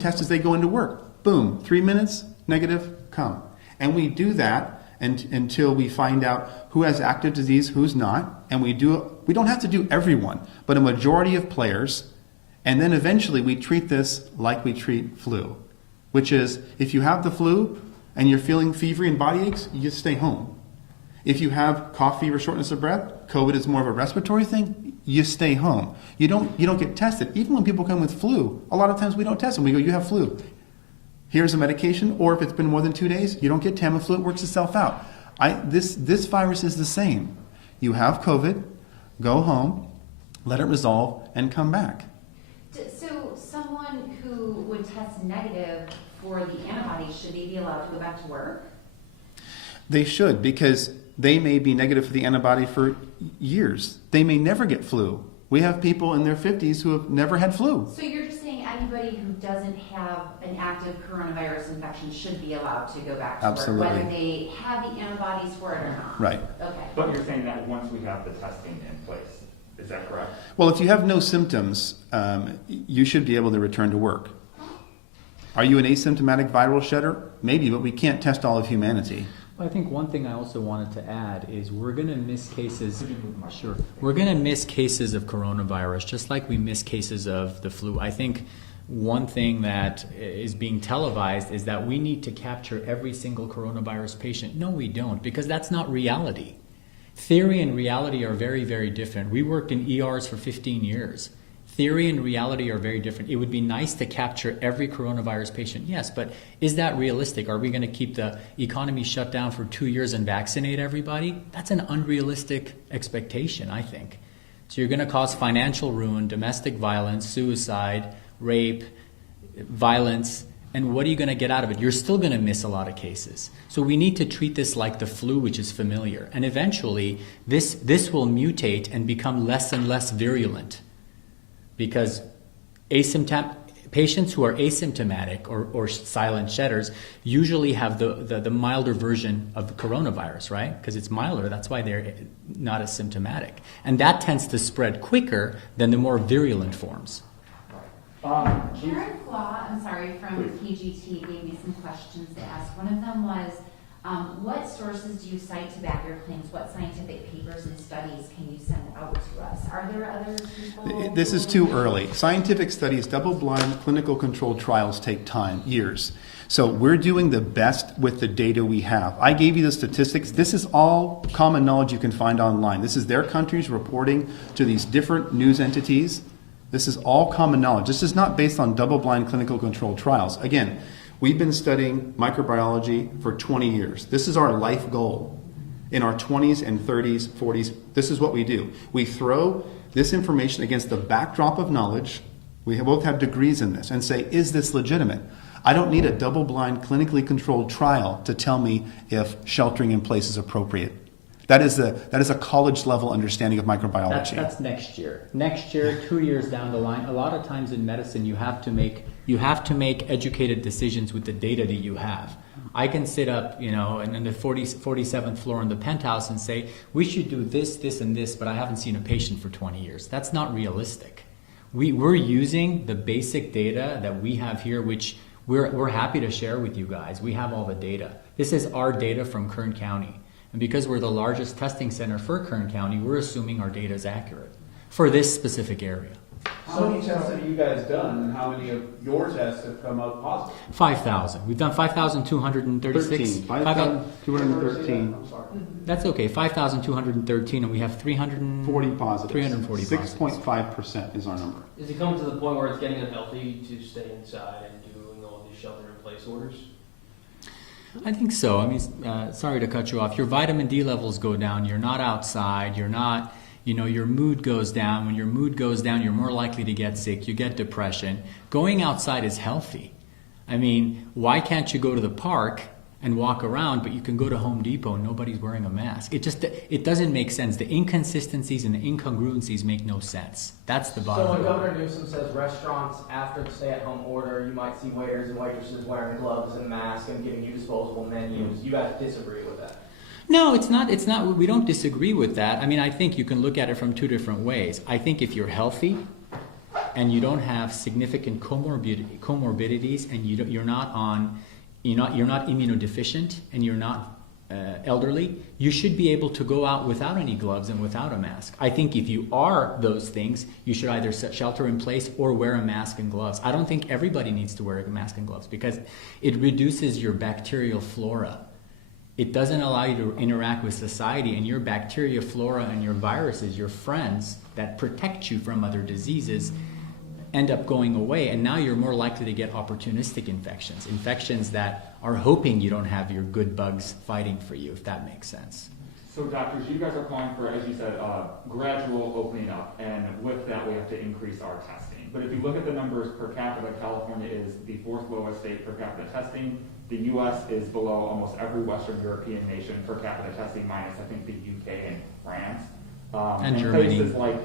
test as they go into work. Boom, 3 minutes, negative, come. And we do that until we find out who has active disease, who's not. And we don't have to do everyone, but a majority of players. And then eventually we treat this like we treat flu, which is if you have the flu and you're feeling fever and body aches, you just stay home. If you have cough, fever, shortness of breath, COVID is more of a respiratory thing, you stay home. You don't get tested. Even when people come with flu, a lot of times we don't test them. We go, you have flu. Here's a medication, or if it's been more than 2 days, you don't get Tamiflu, it works itself out. This virus is the same. You have COVID, go home, let it resolve, and come back. So someone who would test negative for the antibodies, should they be allowed to go back to work? They should, because they may be negative for the antibody for years. They may never get flu. We have people in their 50s who have never had flu. So you're just saying anybody who doesn't have an active coronavirus infection should be allowed to go back to Absolutely. work, whether they have the antibodies for it or not? Right. Okay. But you're saying that once we have the testing in place, is that correct? Well, if you have no symptoms, you should be able to return to work. Are you an asymptomatic viral shedder? Maybe, but we can't test all of humanity. I think one thing I also wanted to add is we're going to miss cases. Sure, we're going to miss cases of coronavirus just like we miss cases of the flu. I think one thing that is being televised is that we need to capture every single coronavirus patient. No, we don't, because that's not reality. Theory and reality are very, very different. We worked in ERs for 15 years. Theory and reality are very different. It would be nice to capture every coronavirus patient, yes, but is that realistic? Are we going to keep the economy shut down for 2 years and vaccinate everybody? That's an unrealistic expectation, I think. So you're going to cause financial ruin, domestic violence, suicide, rape, violence, and what are you going to get out of it? You're still going to miss a lot of cases. So we need to treat this like the flu, which is familiar. And eventually, this will mutate and become less and less virulent. Because patients who are asymptomatic or silent shedders usually have the milder version of the coronavirus, right? Because it's milder, that's why they're not as symptomatic. And that tends to spread quicker than the more virulent forms. Karen Flaw, I'm sorry, from PGT gave me some questions to ask. One of them was, what sources do you cite to back your claims? What scientific papers and studies can you send out to us? Are there other people? This is too early. Scientific studies, double-blind clinical controlled trials take time, years. So we're doing the best with the data we have. I gave you the statistics. This is all common knowledge you can find online. This is their countries reporting to these different news entities. This is all common knowledge. This is not based on double-blind clinical controlled trials. Again, we've been studying microbiology for 20 years. This is our life goal. In our 20s and 30s, 40s, this is what we do. We throw this information against the backdrop of knowledge. We both have degrees in this and say, is this legitimate? I don't need a double-blind clinically controlled trial to tell me if sheltering in place is appropriate. That is a college-level understanding of microbiology. That's next year. Next year, 2 years down the line. A lot of times in medicine, you have to make educated decisions with the data that you have. I can sit up, in the 47th floor in the penthouse and say, we should do this, this, and this, but I haven't seen a patient for 20 years. That's not realistic. We're using the basic data that we have here, which we're happy to share with you guys. We have all the data. This is our data from Kern County. And because we're the largest testing center for Kern County, we're assuming our data is accurate for this specific area. How many tests have you guys done, and how many of your tests have come up positive? 5,000. We've done 5,236. 5,213. I'm sorry. That's okay. 5,213, and we have 340 positive. 340 positives. 6.5% is our number. Is it coming to the point where it's getting unhealthy to stay inside and doing all these shelter-in-place orders? I think so. I mean, sorry to cut you off. Your vitamin D levels go down. You're not outside. You're not, your mood goes down. When your mood goes down, you're more likely to get sick. You get depression. Going outside is healthy. I mean, why can't you go to the park and walk around, but you can go to Home Depot and nobody's wearing a mask? It doesn't make sense. The inconsistencies and the incongruencies make no sense. That's the bottom So line. when Governor Newsom says restaurants after the stay-at-home order, you might see waiters and waitresses wearing gloves and masks and giving you disposable menus. You guys disagree with that? No, it's not. We don't disagree with that. I mean, I think you can look at it from two different ways. I think if you're healthy and you don't have significant comorbidities, and you're not immunodeficient, and you're not elderly, you should be able to go out without any gloves and without a mask. I think if you are those things, you should either shelter in place or wear a mask and gloves. I don't think everybody needs to wear a mask and gloves because it reduces your bacterial flora. It doesn't allow you to interact with society, and your bacteria flora and your viruses, your friends that protect you from other diseases, end up going away, and now you're more likely to get opportunistic infections that are hoping you don't have your good bugs fighting for you, if that makes sense. So doctors, you guys are calling for, as you said, gradual opening up, and with that we have to increase our testing. But if you look at the numbers per capita, California is the 4th lowest state per capita testing. The U.S. is below almost every Western European nation per capita testing, minus I think the UK and France. And Germany. Places like,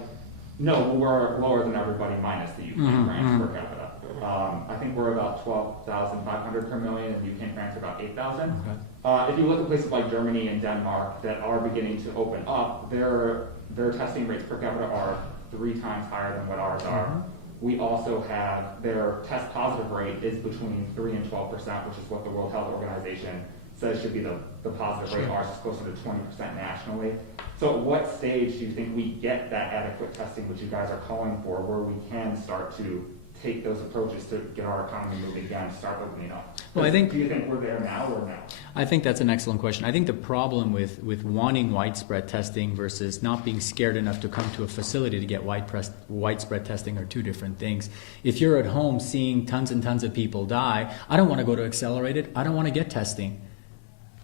no, we're lower than everybody minus the UK and France per capita. I think we're about 12,500 per million, and UK and France are about 8,000. Okay. If you look at places like Germany and Denmark that are beginning to open up, their testing rates per capita are 3 times higher than what ours are. We also have their test positive rate is between 3 and 12%, which is what the World Health Organization says should be the positive rate. Ours is closer to 20% nationally. So at what stage do you think we get that adequate testing, which you guys are calling for, where we can start to take those approaches to get our economy moving again, start opening up? Well, do you think we're there now or no? I think that's an excellent question. I think the problem with wanting widespread testing versus not being scared enough to come to a facility to get widespread testing are two different things. If you're at home seeing tons and tons of people die, I don't want to go to accelerated. I don't want to get testing.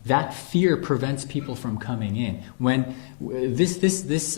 That fear prevents people from coming in. When this